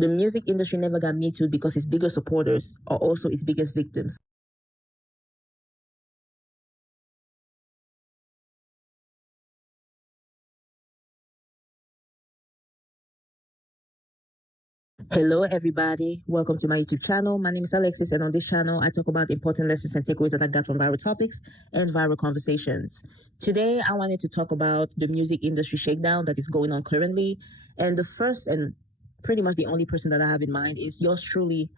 The music industry never got Me Too because its biggest supporters are also its biggest victims. Hello, everybody. Welcome to my YouTube channel. My name is Alexis, and on this channel, I talk about important lessons and takeaways that I got from viral topics and viral conversations. Today, I wanted to talk about the music industry shakedown that is going on currently. And the first and pretty much the only person that I have in mind is yours truly,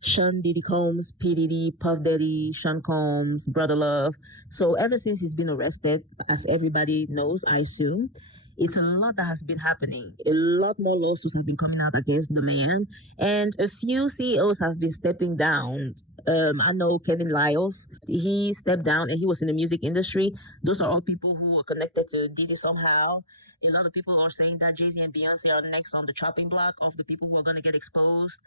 Sean Diddy Combs, P. Diddy, Puff Daddy, Sean Combs, Brother Love. So ever since he's been arrested, as everybody knows, I assume, it's a lot that has been happening. A lot more lawsuits have been coming out against the man, and a few CEOs have been stepping down. I know Kevin Lyles, he stepped down and he was in the music industry. Those are all people who are connected to Diddy somehow. A lot of people are saying that Jay-Z and Beyonce are next on the chopping block of the people who are going to get exposed.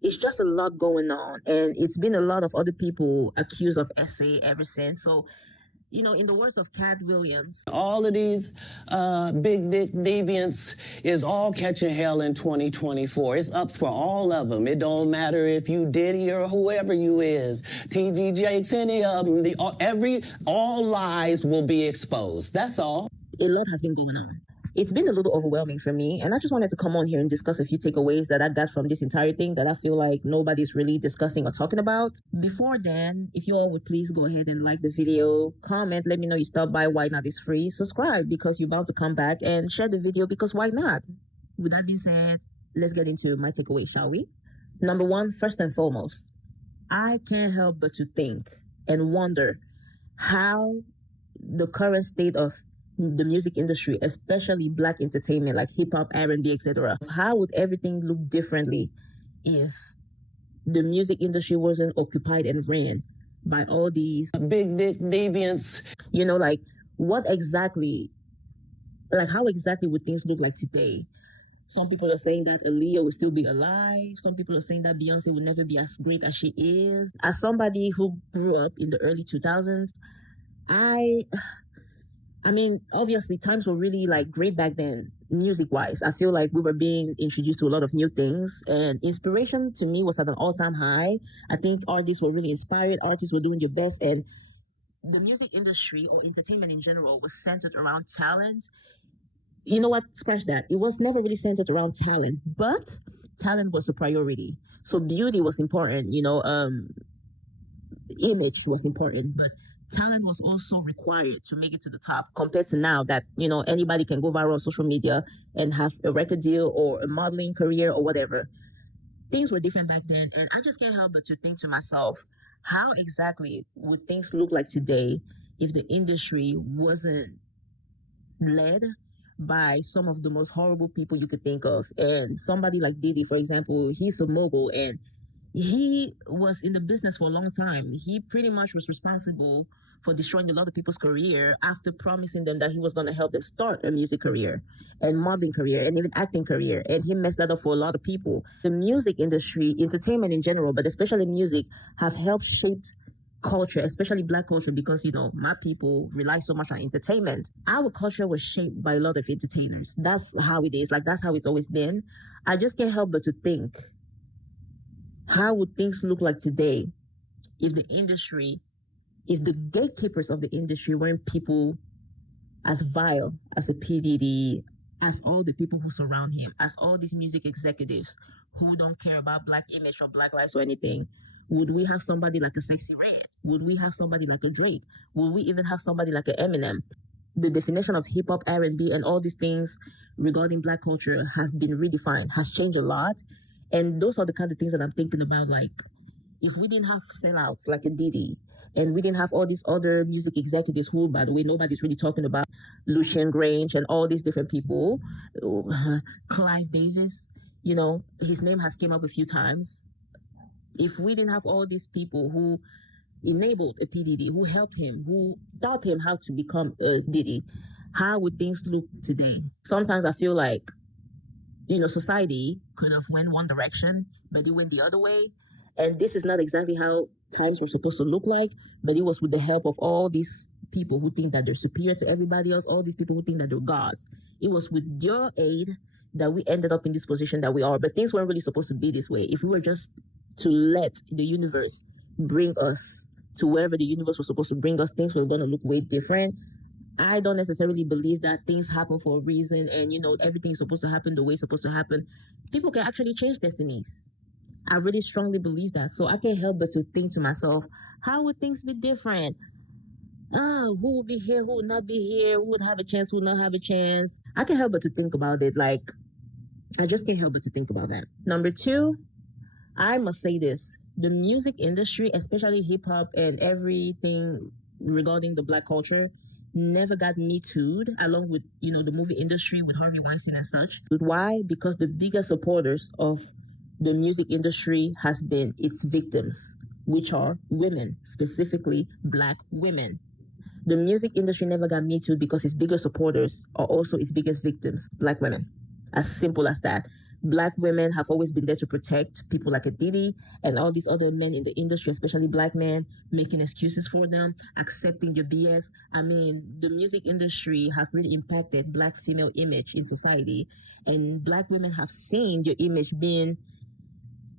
It's just a lot going on, and it's been a lot of other people accused of SA ever since. So in the words of Cat Williams, all of these big dick deviants is all catching hell in 2024. It's up for all of them. It don't matter if you Diddy or whoever you is, TG Jakes, any of them. All lies will be exposed. That's all. A lot has been going on. It's been a little overwhelming for me, and I just wanted to come on here and discuss a few takeaways that I got from this entire thing that I feel like nobody's really discussing or talking about. Before then, if you all would please go ahead and like the video, comment, let me know you stopped by. Why Not is free. Subscribe because you're bound to come back, and share the video because why not? With that being said, let's get into my takeaway, shall we? Number one, first and foremost, I can't help but to think and wonder how the current state of the music industry, especially black entertainment like hip-hop, R&B, etc., how would everything look differently if the music industry wasn't occupied and ran by all these big dick deviants? What exactly, how exactly would things look like today? Some people are saying that Aaliyah will still be alive. Some people are saying that Beyonce will never be as great as she is. As somebody who grew up in the early 2000s, I mean, obviously times were really great back then, music-wise. I feel like we were being introduced to a lot of new things, and inspiration to me was at an all-time high. I think artists were really inspired. Artists were doing their best, and the music industry or entertainment in general was centered around talent. You know what? Scratch that. It was never really centered around talent, but talent was a priority. So beauty was important, image was important, but talent was also required to make it to the top, compared to now that anybody can go viral on social media and have a record deal or a modeling career or whatever. Things were different back then, and I just can't help but to think to myself, how exactly would things look like today if the industry wasn't led by some of the most horrible people you could think of? And somebody like Diddy, for example, he's a mogul, and he was in the business for a long time. He pretty much was responsible for destroying a lot of people's career after promising them that he was going to help them start a music career and modeling career and even acting career. And he messed that up for a lot of people. The music industry, entertainment in general, but especially music, have helped shape culture, especially black culture, because my people rely so much on entertainment. Our culture was shaped by a lot of entertainers. That's how it is. That's how it's always been. I just can't help but to think, how would things look like today if the gatekeepers of the industry weren't people as vile as a P. Diddy, as all the people who surround him, as all these music executives who don't care about black image or black lives or anything? Would we have somebody like a Sexy Red? Would we have somebody like a Drake? Would we even have somebody like an Eminem? The definition of hip-hop, R&B, and all these things regarding black culture has been redefined, has changed a lot. And those are the kind of things that I'm thinking about. If we didn't have sellouts like a Diddy, and we didn't have all these other music executives who, by the way, nobody's really talking about, Lucian Grange and all these different people, Clive Davis, his name has came up a few times. If we didn't have all these people who enabled a P. Diddy, who helped him, who taught him how to become a Diddy, how would things look today? Sometimes I feel like, society could have went one direction, but it went the other way. And this is not exactly how times were supposed to look like, but it was with the help of all these people who think that they're superior to everybody else, all these people who think that they're gods. It was with your aid, that we ended up in this position that we are. But things weren't really supposed to be this way. If we were just to let the universe bring us to wherever the universe was supposed to bring us, things were going to look way different. I don't necessarily believe that things happen for a reason and, everything is supposed to happen the way it's supposed to happen. People can actually change destinies. I really strongly believe that. So I can't help but to think to myself, how would things be different? Who would be here? Who would not be here? Who would have a chance? Who would not have a chance? I can't help but to think about it. Like, I just can't help but to think about that. Number two, I must say this. The music industry, especially hip hop and everything regarding the black culture, never got me too'd along with, the movie industry with Harvey Weinstein and such. Why? Because the biggest supporters of the music industry has been its victims, which are women, specifically black women. The music industry never got me too because its biggest supporters are also its biggest victims, black women. As simple as that. Black women have always been there to protect people like a Diddy and all these other men in the industry, especially black men, making excuses for them, accepting your BS. I mean, the music industry has really impacted black female image in society, and black women have seen your image being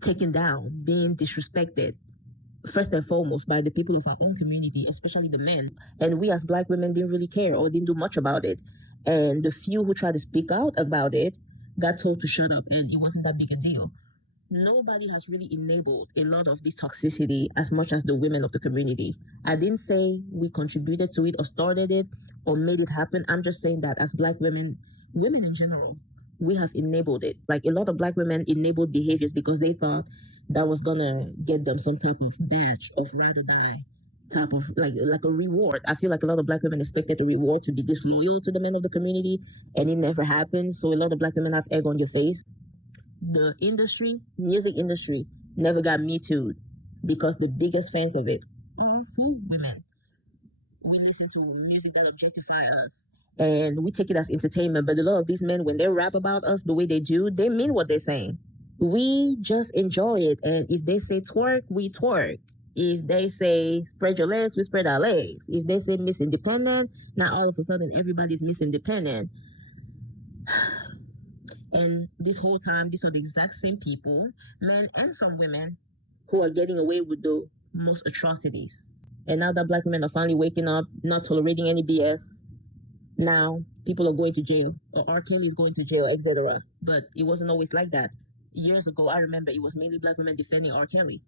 taken down, being disrespected, first and foremost by the people of our own community, especially the men. And we as black women didn't really care or didn't do much about it. And the few who tried to speak out about it got told to shut up, and it wasn't that big a deal. Nobody has really enabled a lot of this toxicity as much as the women of the community. I didn't say we contributed to it or started it or made it happen. I'm just saying that as black women, women in general, we have enabled it. Like a lot of black women enabled behaviors because they thought that was gonna get them some type of badge of ride or die type of like a reward. I feel like a lot of black women expected the reward to be disloyal to the men of the community, and it never happened. So a lot of black women have egg on your face. The industry, music industry, never got me too because the biggest fans of it are who? Women. We listen to music that objectify us and we take it as entertainment. But a lot of these men, when they rap about us the way they do, they mean what they're saying. We just enjoy it. And if they say twerk, we twerk. If they say spread your legs, we spread our legs. If they say Miss Independent, now all of a sudden everybody's Miss Independent. And this whole time, these are the exact same people, men and some women, who are getting away with the most atrocities. And now that black women are finally waking up, not tolerating any BS, now people are going to jail, or R. Kelly is going to jail, etc. But it wasn't always like that. Years ago, I remember it was mainly black women defending R. Kelly.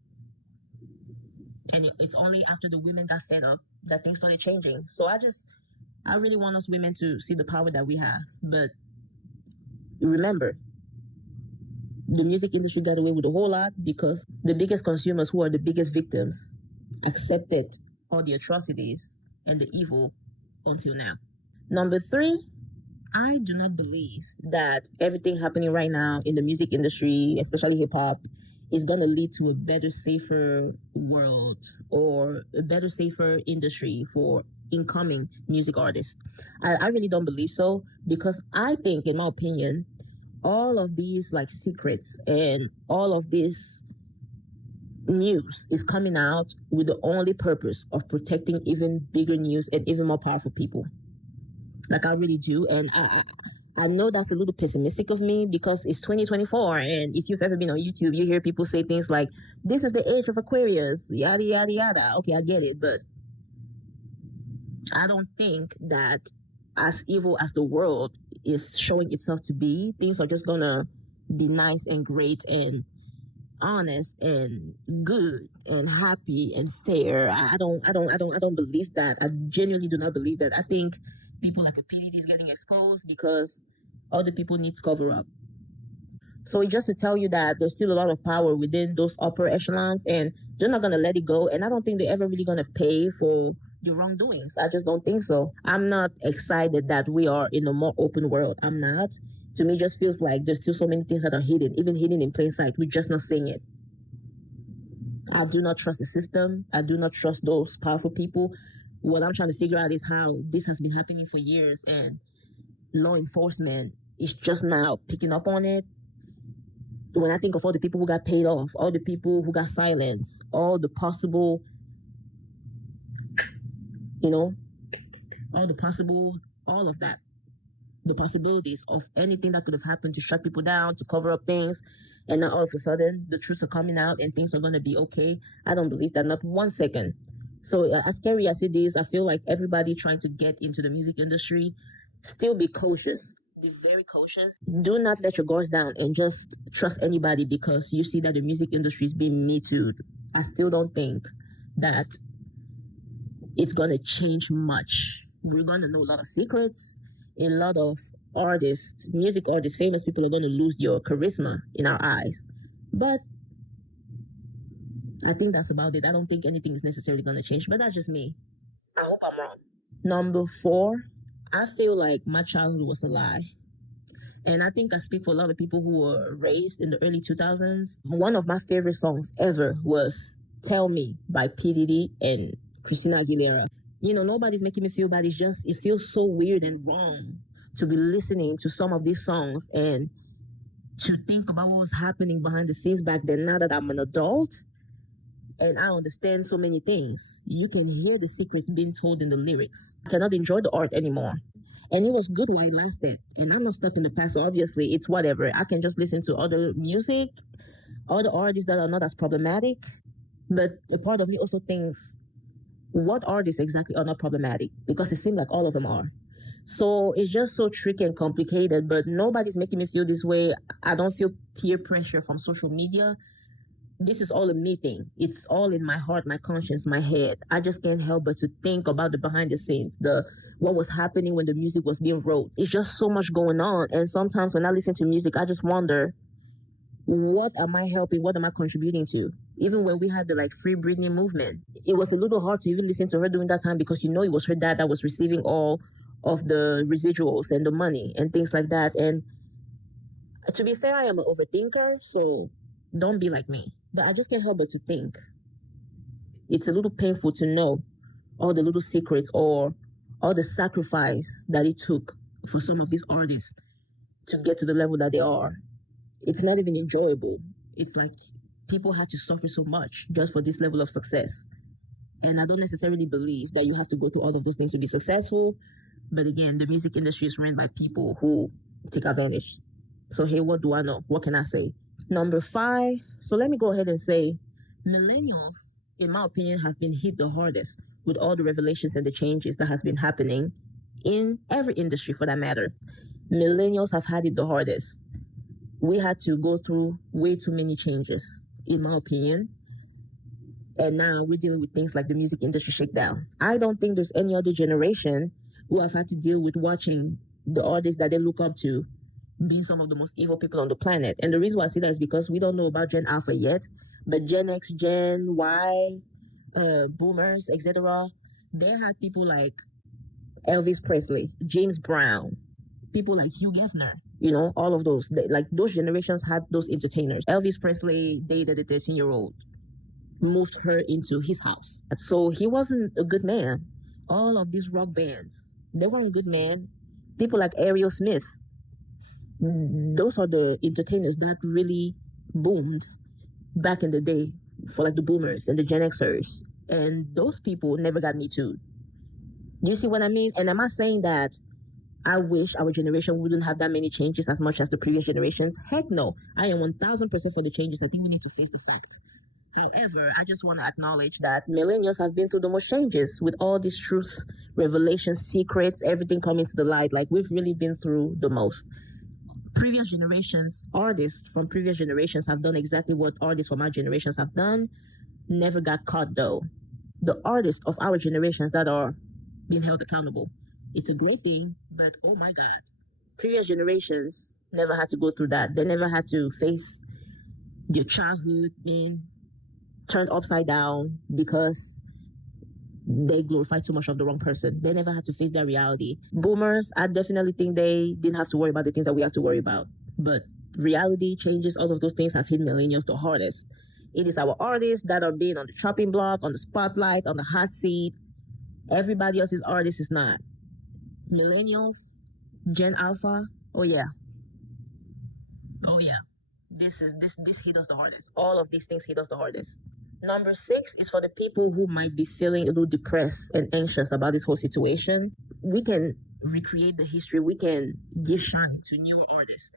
And it's only after the women got fed up that things started changing. So I really want us women to see the power that we have. But remember, the music industry got away with a whole lot because the biggest consumers, who are the biggest victims, accepted all the atrocities and the evil until now. Number three, I do not believe that everything happening right now in the music industry, especially hip hop, is going to lead to a better, safer world or a better, safer industry for incoming music artists. I really don't believe so because I think, in my opinion, all of these like secrets and all of this news is coming out with the only purpose of protecting even bigger news and even more powerful people. Like I really do. And I know that's a little pessimistic of me because it's 2024. And if you've ever been on YouTube, you hear people say things like, this is the age of Aquarius, yada, yada, yada. Okay, I get it. But I don't think that as evil as the world is showing itself to be, things are just going to be nice and great and honest and good and happy and fair. I don't believe that. I genuinely do not believe that. I think people like a PDD is getting exposed because other people need to cover up. So it's just to tell you that there's still a lot of power within those upper echelons and they're not going to let it go. And I don't think they're ever really going to pay for the wrongdoings. I just don't think so. I'm not excited that we are in a more open world. I'm not. To me, it just feels like there's still so many things that are hidden, even hidden in plain sight. We're just not seeing it. I do not trust the system. I do not trust those powerful people. What I'm trying to figure out is how this has been happening for years and law enforcement is just now picking up on it. When I think of all the people who got paid off, all the people who got silenced, all the possible, all the possible, all of that. the possibilities of anything that could have happened to shut people down, to cover up things, and now all of a sudden the truths are coming out and things are going to be okay. I don't believe that, not 1 second. So as scary as it is, I feel like everybody trying to get into the music industry, still be cautious. Be very cautious. Do not let your guards down and just trust anybody because you see that the music industry is being me too. I still don't think that it's gonna change much. We're gonna know a lot of secrets. A lot of artists, music artists, famous people are gonna lose your charisma in our eyes. But I think that's about it. I don't think anything is necessarily gonna change. But that's just me. I hope I'm wrong. Number 4, I feel like my childhood was a lie. And I think I speak for a lot of people who were raised in the early 2000s. One of my favorite songs ever was Tell Me by P. Diddy and Christina Aguilera. You know, nobody's making me feel bad. It's just, it feels so weird and wrong to be listening to some of these songs and to think about what was happening behind the scenes back then. Now that I'm an adult and I understand so many things, you can hear the secrets being told in the lyrics. I cannot enjoy the art anymore. And it was good while it lasted. And I'm not stuck in the past, so obviously it's whatever. I can just listen to other music, other artists that are not as problematic. But a part of me also thinks, what artists exactly are not problematic? Because it seems like all of them are. So it's just so tricky and complicated, but nobody's making me feel this way. I don't feel peer pressure from social media. This is all a me thing. It's all in my heart, my conscience, my head. I just can't help but to think about the behind the scenes, the what was happening when the music was being wrote. It's just so much going on. And sometimes when I listen to music, I just wonder, what am I helping? What am I contributing to? Even when we had the like Free Britney movement, it was a little hard to even listen to her during that time because you know it was her dad that was receiving all of the residuals and the money and things like that. And to be fair, I am an overthinker, so don't be like me. But I just can't help but to think it's a little painful to know all the little secrets or all the sacrifice that it took for some of these artists to get to the level that they are. It's not even enjoyable. It's like people had to suffer so much just for this level of success. And I don't necessarily believe that you have to go through all of those things to be successful. But again, the music industry is run by people who take advantage. So, hey, what do I know? What can I say? Number 5. So let me go ahead and say millennials, in my opinion, have been hit the hardest with all the revelations and the changes that has been happening in every industry for that matter. Millennials have had it the hardest. We had to go through way too many changes, in my opinion. And now we're dealing with things like the music industry shakedown. I don't think there's any other generation who have had to deal with watching the artists that they look up to being some of the most evil people on the planet. And the reason why I say that is because we don't know about Gen Alpha yet, but Gen X, Gen Y, boomers, etc., they had people like Elvis Presley, James Brown, people like Hugh Hefner, you know, all of those. Like those generations had those entertainers. Elvis Presley dated a 13-year-old, moved her into his house. So he wasn't a good man. All of these rock bands, they weren't good men. People like Ariel Smith, those are the entertainers that really boomed back in the day for like the boomers and the Gen Xers. And those people never got me too. You see what I mean? And am I saying that I wish our generation wouldn't have that many changes as much as the previous generations? Heck no. I am 1000% for the changes. I think we need to face the facts. However, I just want to acknowledge that millennials have been through the most changes with all these truth, revelations, secrets, everything coming to the light. Like we've really been through the most. Previous generations, artists from previous generations have done exactly what artists from our generations have done. Never got caught though. The artists of our generations that are being held accountable. It's a great thing, but oh my God. Previous generations never had to go through that. They never had to face their childhood being turned upside down because they glorify too much of the wrong person. They never had to face that reality. Boomers, I definitely think they didn't have to worry about the things that we have to worry about. But reality changes, all of those things have hit millennials the hardest. It is our artists that are being on the chopping block, on the spotlight, on the hot seat. Everybody else's artist is not. Millennials, Gen Alpha, oh yeah. Oh yeah. This hit us the hardest. All of these things hit us the hardest. Number 6 is for the people who might be feeling a little depressed and anxious about this whole situation. we can recreate the history. We can give shine to newer artists.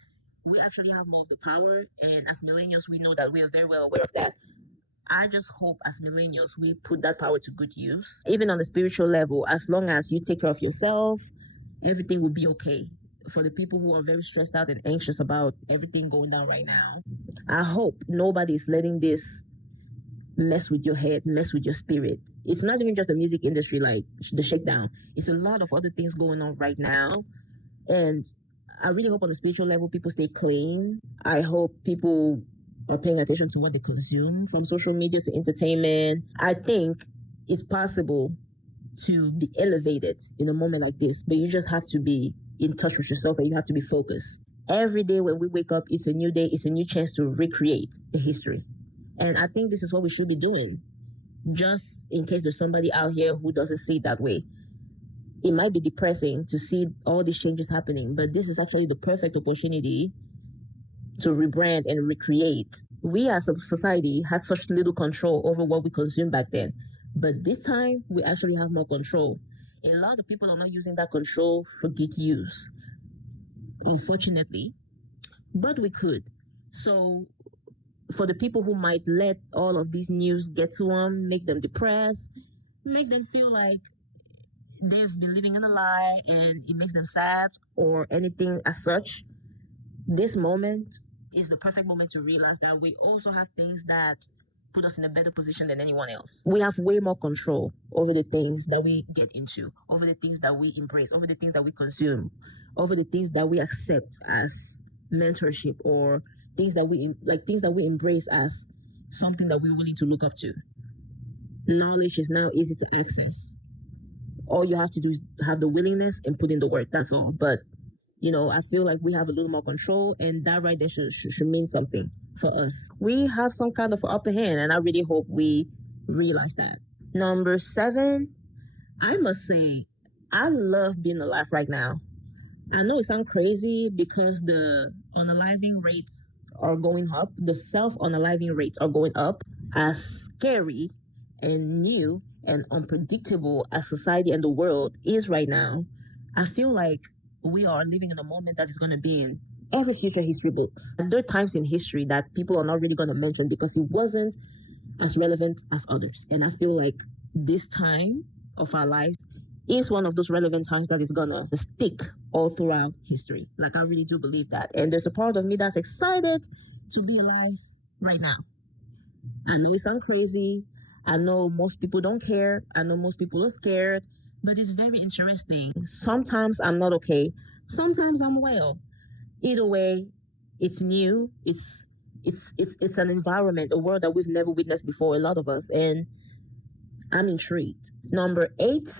We actually have more of the power, and as millennials, we know that we are very well aware of that. I just hope as millennials we put that power to good use. Even on the spiritual level, as long as you take care of yourself, everything will be okay. For the people who are very stressed out and anxious about everything going down right now, I hope nobody is letting this mess with your head, mess with your spirit. It's not even just the music industry, like the shakedown. It's a lot of other things going on right now. And I really hope on the spiritual level people stay clean. I hope people are paying attention to what they consume from social media to entertainment. I think it's possible to be elevated in a moment like this, but you just have to be in touch with yourself and you have to be focused. Every day when we wake up, it's a new day, it's a new chance to recreate the history. And I think this is what we should be doing, just in case there's somebody out here who doesn't see it that way. It might be depressing to see all these changes happening, but this is actually the perfect opportunity to rebrand and recreate. We as a society had such little control over what we consumed back then, but this time we actually have more control. And a lot of people are not using that control for good use, unfortunately, but we could. So for the people who might let all of these news get to them, make them depressed, make them feel like they've been living in a lie and it makes them sad or anything as such, this moment is the perfect moment to realize that we also have things that put us in a better position than anyone else. We have way more control over the things that we get into, over the things that we embrace, over the things that we consume, over the things that we accept as mentorship or things that we embrace as something that we're willing to look up to. Knowledge is now easy to access. All you have to do is have the willingness and put in the work. That's all. But I feel like we have a little more control, and that right there should mean something for us. We have some kind of upper hand, and I really hope we realize that. Number 7, I must say, I love being alive right now. I know it sounds crazy because the unaliving rates are going up, the self-unaliving rates are going up. As scary and new and unpredictable as society and the world is right now, I feel like we are living in a moment that is going to be in every future history books. And there are times in history that people are not really going to mention because it wasn't as relevant as others. And I feel like this time of our lives is one of those relevant times that is going to stick all throughout history. Like, I really do believe that. And there's a part of me that's excited to be alive right now. I know it sounds crazy. I know most people don't care. I know most people are scared. But it's very interesting. Sometimes I'm not okay. Sometimes I'm well. Either way, it's new. It's an environment, a world that we've never witnessed before, a lot of us, and I'm intrigued. Number 8,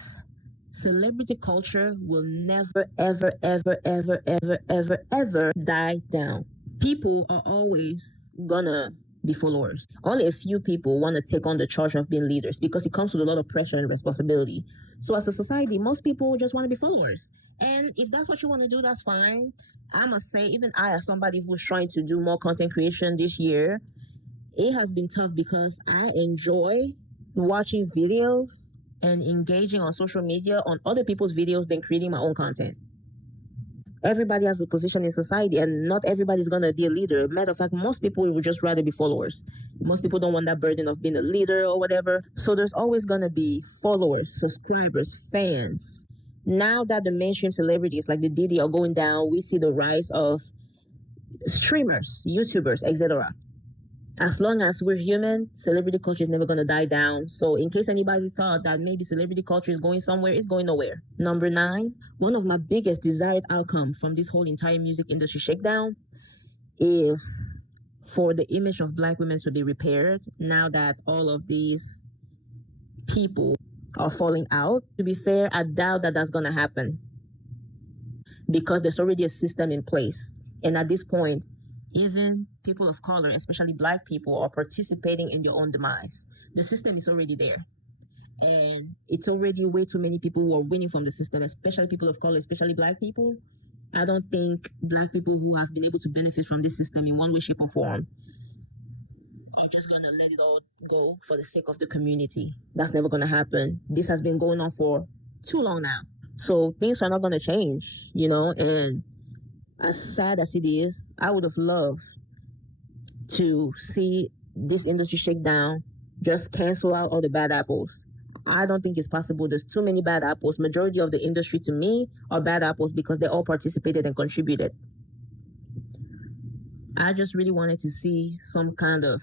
celebrity culture will never, ever, ever, ever, ever, ever, ever die down. People are always gonna be followers. Only a few people want to take on the charge of being leaders because it comes with a lot of pressure and responsibility. So as a society, most people just want to be followers. And if that's what you want to do, that's fine. I must say, even I, as somebody who's trying to do more content creation this year, it has been tough because I enjoy watching videos and engaging on social media on other people's videos than creating my own content. Everybody has a position in society, and not everybody's going to be a leader. Matter of fact, most people would just rather be followers. Most people don't want that burden of being a leader or whatever. So there's always going to be followers, subscribers, fans. Now that the mainstream celebrities like the Diddy are going down, we see the rise of streamers, YouTubers, etc. As long as we're human, celebrity culture is never going to die down. So in case anybody thought that maybe celebrity culture is going somewhere, it's going nowhere. Number 9, one of my biggest desired outcome from this whole entire music industry shakedown is for the image of Black women to be repaired now that all of these people are falling out. To be fair, I doubt that that's going to happen because there's already a system in place. And at this point, even people of color, especially Black people, are participating in their own demise. The system is already there. And it's already way too many people who are winning from the system, especially people of color, especially Black people. I don't think Black people who have been able to benefit from this system in one way, shape, or form are just going to let it all go for the sake of the community. That's never going to happen. This has been going on for too long now. So things are not going to change, and as sad as it is, I would have loved to see this industry shake down, just cancel out all the bad apples. I don't think it's possible. There's too many bad apples. Majority of the industry to me are bad apples because they all participated and contributed. I just really wanted to see some kind of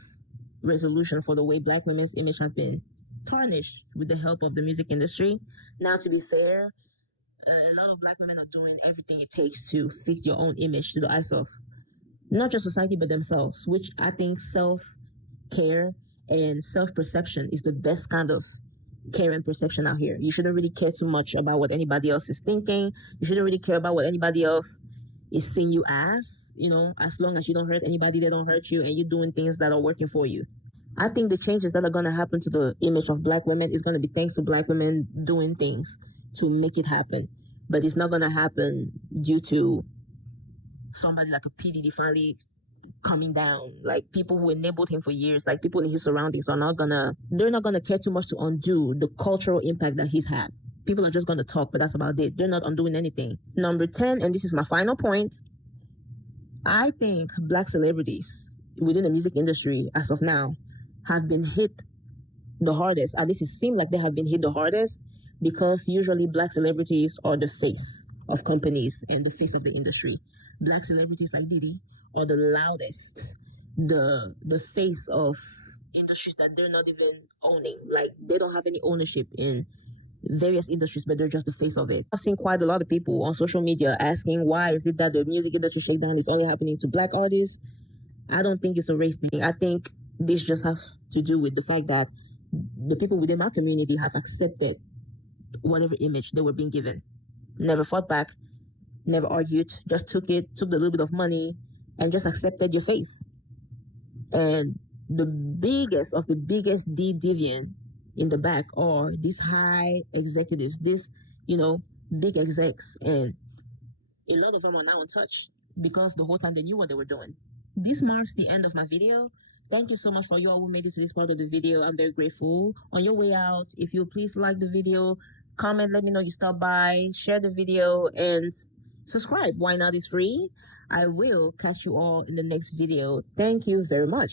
resolution for the way Black women's image have been tarnished with the help of the music industry. Now, to be fair, a lot of Black women are doing everything it takes to fix your own image to the eyes of not just society but themselves, which I think self care and self perception is the best kind of care and perception out here. You shouldn't really care too much about what anybody else is thinking. You shouldn't really care about what anybody else is seeing you as, as long as you don't hurt anybody, they don't hurt you, and you're doing things that are working for you. I think the changes that are going to happen to the image of Black women is going to be thanks to Black women doing things to make it happen. But it's not going to happen due to somebody like a P. Diddy finally coming down. Like people who enabled him for years, like people in his surroundings they're not gonna care too much to undo the cultural impact that he's had. People are just gonna talk, but that's about it. They're not undoing anything. Number 10, and this is my final point, I think Black celebrities within the music industry as of now have been hit the hardest. At least it seems like they have been hit the hardest because usually Black celebrities are the face of companies and the face of the industry. Black celebrities like Diddy are the loudest, the face of industries that they're not even owning. Like they don't have any ownership in various industries, but they're just the face of it. I've seen quite a lot of people on social media asking why is it that the music industry shakedown is only happening to Black artists. I don't think it's a race thing. I think this just has to do with the fact that the people within my community have accepted whatever image they were being given, never fought back, never argued, just took the little bit of money and just accepted your faith. And the biggest of the biggest deviant in the back are these high executives, these, big execs. And a lot of them are now untouched because the whole time they knew what they were doing. This marks the end of my video. Thank you so much for you all who made it to this part of the video. I'm very grateful. On your way out, if you please like the video, comment, let me know you stopped by, share the video, and subscribe. Why not? It's free. I will catch you all in the next video. Thank you very much.